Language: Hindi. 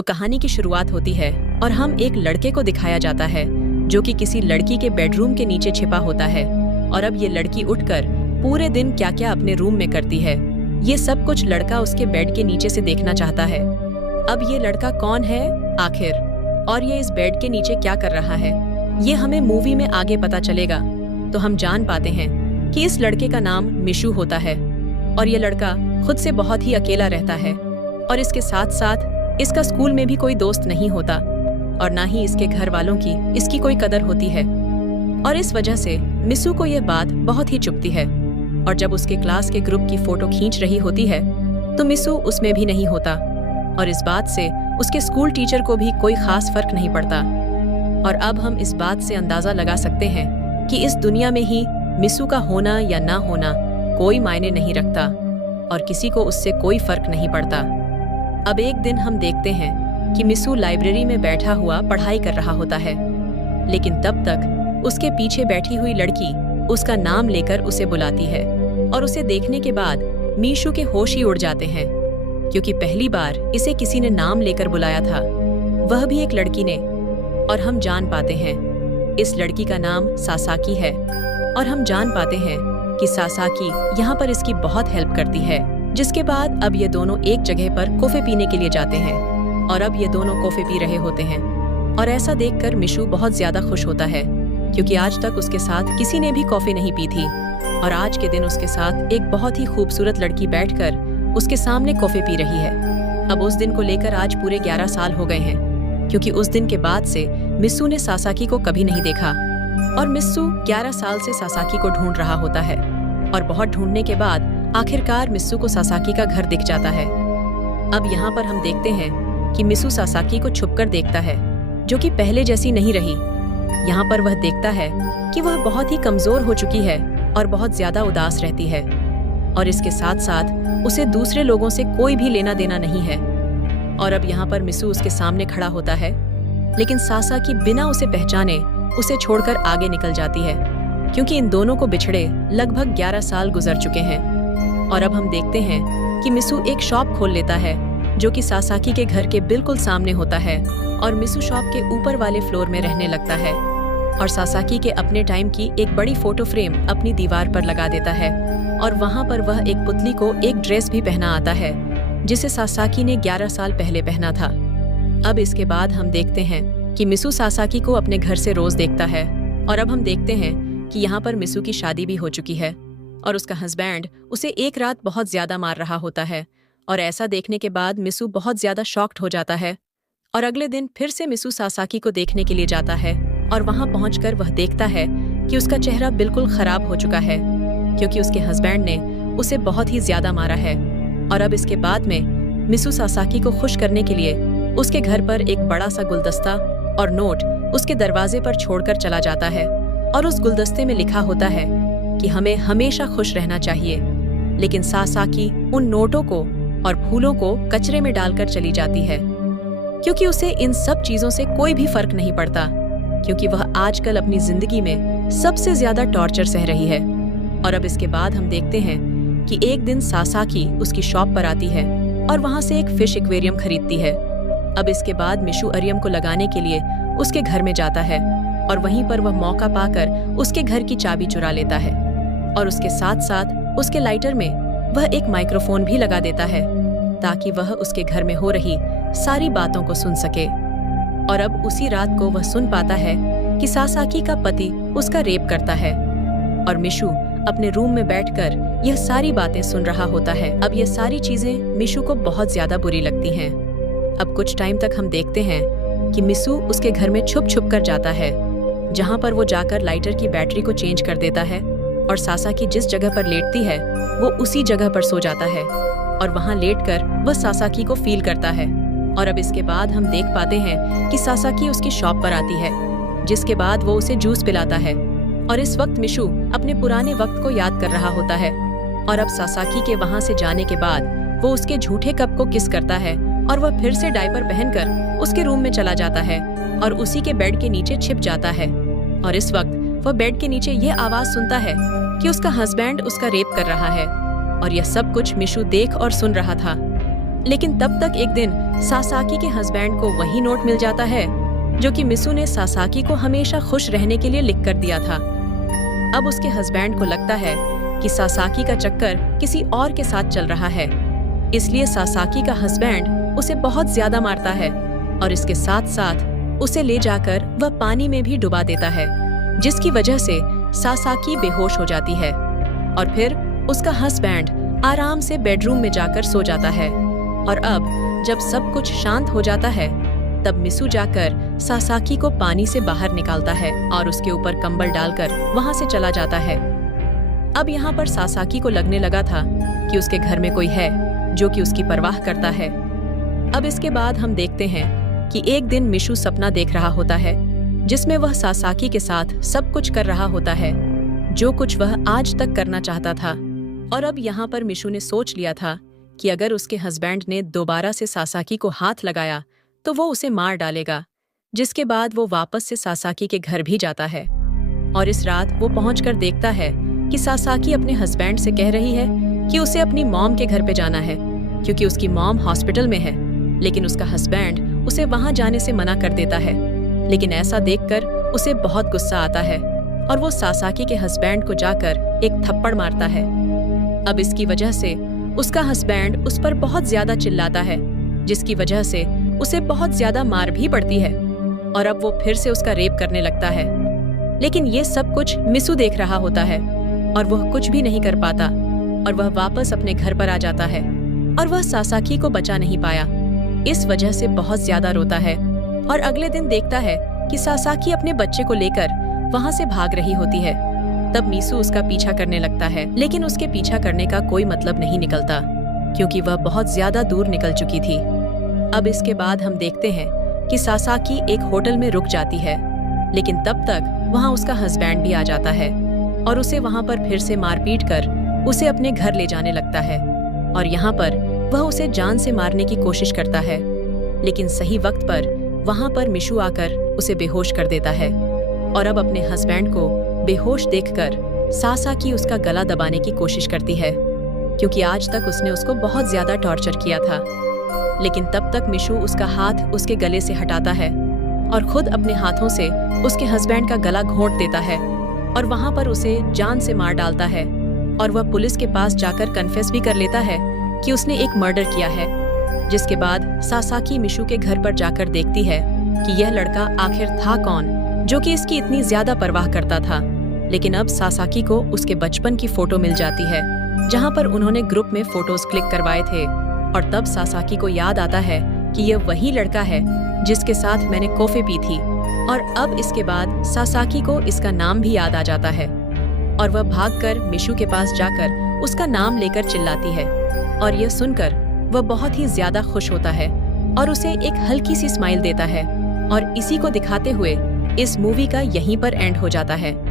तो कहानी की शुरुआत होती है और हम एक लड़के को दिखाया जाता है जो कि किसी लड़की के बेडरूम के नीचे छिपा होता है। और अब ये लड़की उठकर पूरे दिन क्या क्या अपने रूम में करती है, ये सब कुछ लड़का उसके बेड के नीचे से देखना चाहता है। अब ये लड़का कौन है आखिर, और ये इस बेड के नीचे क्या कर रहा है, ये हमें मूवी में आगे पता चलेगा। तो हम जान पाते हैं कि इस लड़के का नाम मिशु होता है और ये लड़का खुद से बहुत ही अकेला रहता है और इसके साथ साथ इसका स्कूल में भी कोई दोस्त नहीं होता और ना ही इसके घर वालों की इसकी कोई कदर होती है। और इस वजह से मिशु को यह बात बहुत ही चुभती है और जब उसके क्लास के ग्रुप की फोटो खींच रही होती है तो मिशु उसमें भी नहीं होता और इस बात से उसके स्कूल टीचर को भी कोई खास फर्क नहीं पड़ता। और अब हम इस बात से अंदाजा लगा सकते हैं कि इस दुनिया में ही मिशु का होना या ना होना कोई मायने नहीं रखता और किसी को उससे कोई फर्क नहीं पड़ता। अब एक दिन हम देखते हैं कि मिशु लाइब्रेरी में बैठा हुआ पढ़ाई कर रहा होता है, लेकिन तब तक उसके पीछे बैठी हुई लड़की उसका नाम लेकर उसे बुलाती है और उसे देखने के बाद मिशु के होश ही उड़ जाते हैं क्योंकि पहली बार इसे किसी ने नाम लेकर बुलाया था, वह भी एक लड़की ने। और हम जान पाते हैं इस लड़की का नाम सासाकी है और हम जान पाते हैं कि सासाकी यहाँ पर इसकी बहुत हेल्प करती है। जिसके बाद अब ये दोनों एक जगह पर कॉफी पीने के लिए जाते हैं और अब ये दोनों कॉफी पी रहे होते हैं और ऐसा देखकर मिशु बहुत ज्यादा खुश होता है क्योंकि आज तक उसके साथ किसी ने भी कॉफी नहीं पी थी और आज के दिन उसके साथ एक बहुत ही खूबसूरत लड़की बैठकर उसके सामने कॉफी पी रही है। अब उस दिन को लेकर आज पूरे 11 साल हो गए हैं क्योंकि उस दिन के बाद से मिशु ने सासाकी को कभी नहीं देखा और मिशु 11 साल से सासाकी को ढूंढ रहा होता है और बहुत ढूंढने के बाद आखिरकार मिशु को सासाकी का घर दिख जाता है। अब यहाँ पर हम देखते हैं कि मिशु सासाकी को छुपकर देखता है जो कि पहले जैसी नहीं रही। यहाँ पर वह देखता है कि वह बहुत ही कमजोर हो चुकी है और बहुत ज्यादा उदास रहती है और इसके साथ साथ उसे दूसरे लोगों से कोई भी लेना देना नहीं है। और अब यहाँ पर मिशु उसके सामने खड़ा होता है लेकिन सासाकी बिना उसे पहचाने उसे छोड़कर आगे निकल जाती है क्योंकि इन दोनों को बिछड़े लगभग 11 साल गुजर चुके हैं। और अब हम देखते हैं कि मिशु एक शॉप खोल लेता है जो कि सासाकी के घर के बिल्कुल सामने होता है और मिशु शॉप के ऊपर वाले फ्लोर में रहने लगता है और सासाकी के अपने टाइम की एक बड़ी फोटो फ्रेम अपनी दीवार पर लगा देता है और वहाँ पर वह एक पुतली को एक ड्रेस भी पहना आता है जिसे सासाकी ने 11 साल पहले पहना था। अब इसके बाद हम देखते हैं कि मिशु सासाकी को अपने घर से रोज देखता है और अब हम देखते हैं कि यहाँ पर मिशु की शादी भी हो चुकी है और उसका हस्बैंड उसे एक रात बहुत ज्यादा मार रहा होता है और ऐसा देखने के बाद मिशु बहुत ज्यादा शॉक्ड हो जाता है और अगले दिन फिर से मिशु सासाकी को देखने के लिए जाता है और वहां पहुंचकर वह देखता है कि उसका चेहरा बिल्कुल खराब हो चुका है क्योंकि उसके हस्बैंड ने उसे बहुत ही ज्यादा मारा है। और अब इसके बाद में मिशु सासाकी को खुश करने के लिए उसके घर पर एक बड़ा सा गुलदस्ता और नोट उसके दरवाजे पर छोड़कर चला जाता है और उस गुलदस्ते में लिखा होता है कि हमें हमेशा खुश रहना चाहिए। लेकिन सासाकी उन नोटों को और फूलों को कचरे में डालकर चली जाती है क्योंकि उसे इन सब चीजों से कोई भी फर्क नहीं पड़ता क्योंकि वह आजकल अपनी जिंदगी में सबसे ज्यादा टॉर्चर सह रही है। और अब इसके बाद हम देखते हैं कि एक दिन सासाकी उसकी शॉप पर आती है और वहां से एक फिश एक्वेरियम खरीदती है। अब इसके बाद मिशु अरियम को लगाने के लिए उसके घर में जाता है और वहीं पर वह मौका पाकर उसके घर की चाबी चुरा लेता है और उसके साथ साथ उसके लाइटर में वह एक माइक्रोफोन भी लगा देता है ताकि वह उसके घर में हो रही सारी बातों को सुन सके। और अब उसी रात को वह सुन पाता है कि सासाकी का पति उसका रेप करता है और मिशु अपने रूम में बैठकर यह सारी बातें सुन रहा होता है। अब ये सारी चीजें मिशु को बहुत ज्यादा बुरी लगती हैं। अब कुछ टाइम तक हम देखते हैं कि मिशु उसके घर में छुप छुप कर जाता है जहाँ पर वो जाकर लाइटर की बैटरी को चेंज कर देता है और सासाकी जिस जगह पर लेटती है वो उसी जगह पर सो जाता है और वहाँ लेटकर वह सासाकी को फील करता है। और अब इसके बाद हम देख पाते हैं कि सासाकी उसकी शॉप पर आती है जिसके बाद वो उसे जूस पिलाता है और इस वक्त मिशु अपने पुराने वक्त को याद कर रहा होता है। और अब सासाकी के वहाँ से जाने के बाद वो उसके झूठे कप को किस करता है और वह फिर से डायपर पहनकर उसके रूम में चला जाता है और उसी के बेड के नीचे छिप जाता है। और इस वक्त वह बेड के नीचे यह आवाज सुनता है कि उसका हस्बैंड उसका रेप कर रहा है और यह सब कुछ मिशु देख और सुन रहा था। लेकिन तब तक एक दिन सासाकी के हस्बैंड को वही नोट मिल जाता है जो कि मिसू ने सासाकी को हमेशा खुश रहने के लिए लिख कर दिया था। अब उसके हस्बैंड को लगता है कि सासाकी का चक्कर किसी और के साथ चल रहा है, इसलिए सासाकी का हस्बैंड उसे बहुत ज्यादा मारता है और इसके साथ साथ उसे ले जाकर वह पानी में भी डुबा देता है, जिसकी वजह से सासाकी बेहोश हो जाती है और फिर उसका हस्बैंड आराम से बेडरूम में जाकर सो जाता है। और अब जब सब कुछ शांत हो जाता है तब मिसू जाकर सासाकी को पानी से बाहर निकालता है और उसके ऊपर कंबल डालकर वहां से चला जाता है। अब यहाँ पर सासाकी को लगने लगा था कि उसके घर में कोई है जो कि उसकी परवाह करता है। अब इसके बाद हम देखते हैं कि एक दिन मिशु सपना देख रहा होता है जिसमें वह सासाकी के साथ सब कुछ कर रहा होता है जो कुछ वह आज तक करना चाहता था। और अब यहाँ पर मिशु ने सोच लिया था कि अगर उसके हस्बैंड ने दोबारा से सासाकी को हाथ लगाया तो वो उसे मार डालेगा, जिसके बाद वो वापस से सासाकी के घर भी जाता है। और इस रात वो पहुंचकर देखता है कि सासाकी अपने हस्बैंड से कह रही है कि उसे अपनी मॉम के घर पे जाना है क्योंकि उसकी मॉम हॉस्पिटल में है, लेकिन उसका हस्बैंड उसे वहां जाने से मना कर देता है। लेकिन ऐसा देखकर उसे बहुत गुस्सा आता है और वो सासाकी के हस्बैंड को जाकर एक थप्पड़ मारता है। अब इसकी वजह से उसका हस्बैंड उस पर बहुत ज्यादा चिल्लाता है, जिसकी वजह से उसे बहुत ज्यादा मार भी पड़ती है और अब वो फिर से उसका रेप करने लगता है। लेकिन ये सब कुछ मिसू देख रहा होता है और वह कुछ भी नहीं कर पाता और वह वापस अपने घर पर आ जाता है और वह सासाकी को बचा नहीं पाया। इस वजह से बहुत ज्यादा रोता है और अगले दिन देखता है कि सासाकी अपने बच्चे को लेकर वहां से भाग रही होती है। तब मिसू उसका पीछा करने लगता है, लेकिन उसके पीछा करने का कोई मतलब नहीं निकलता क्योंकि वह बहुत ज्यादा दूर निकल चुकी थी। अब इसके बाद हम देखते हैं कि सासाकी एक होटल में रुक जाती है, लेकिन तब तक वहां उसका हस्बैंड भी आ जाता है और उसे वहां पर फिर से मारपीट कर उसे अपने घर ले जाने लगता है। और यहाँ पर वह उसे जान से मारने की कोशिश करता है, लेकिन सही वक्त पर वहां पर मिशु आकर उसे बेहोश कर देता है। और अब अपने हस्बैंड को बेहोश देखकर सासाकी उसका गला दबाने की कोशिश करती है क्योंकि आज तक उसने उसको बहुत ज्यादा टॉर्चर किया था। लेकिन तब तक मिशु उसका हाथ उसके गले से हटाता है और खुद अपने हाथों से उसके हस्बैंड का गला घोंट देता है और वहां पर उसे जान से मार डालता है। और वह पुलिस के पास जाकर कन्फेस भी कर लेता है कि उसने एक मर्डर किया है। जिसके बाद सासाकी मिशु के घर पर जाकर देखती है कि यह लड़का आखिर था कौन जो कि इसकी इतनी ज्यादा परवाह करता था। लेकिन अब सासाकी को उसके बचपन की फोटो मिल जाती है जहां पर उन्होंने ग्रुप में फोटोज क्लिक करवाए थे। और तब सासाकी को याद आता है कि यह वही लड़का है जिसके साथ मैंने कॉफी पी थी। और अब इसके बाद सासाकी को इसका नाम भी याद आ जाता है और वह भागकर मिशु के पास जाकर उसका नाम लेकर चिल्लाती है। और यह सुनकर वह बहुत ही ज्यादा खुश होता है और उसे एक हल्की सी स्माइल देता है। और इसी को दिखाते हुए इस मूवी का यहीं पर एंड हो जाता है।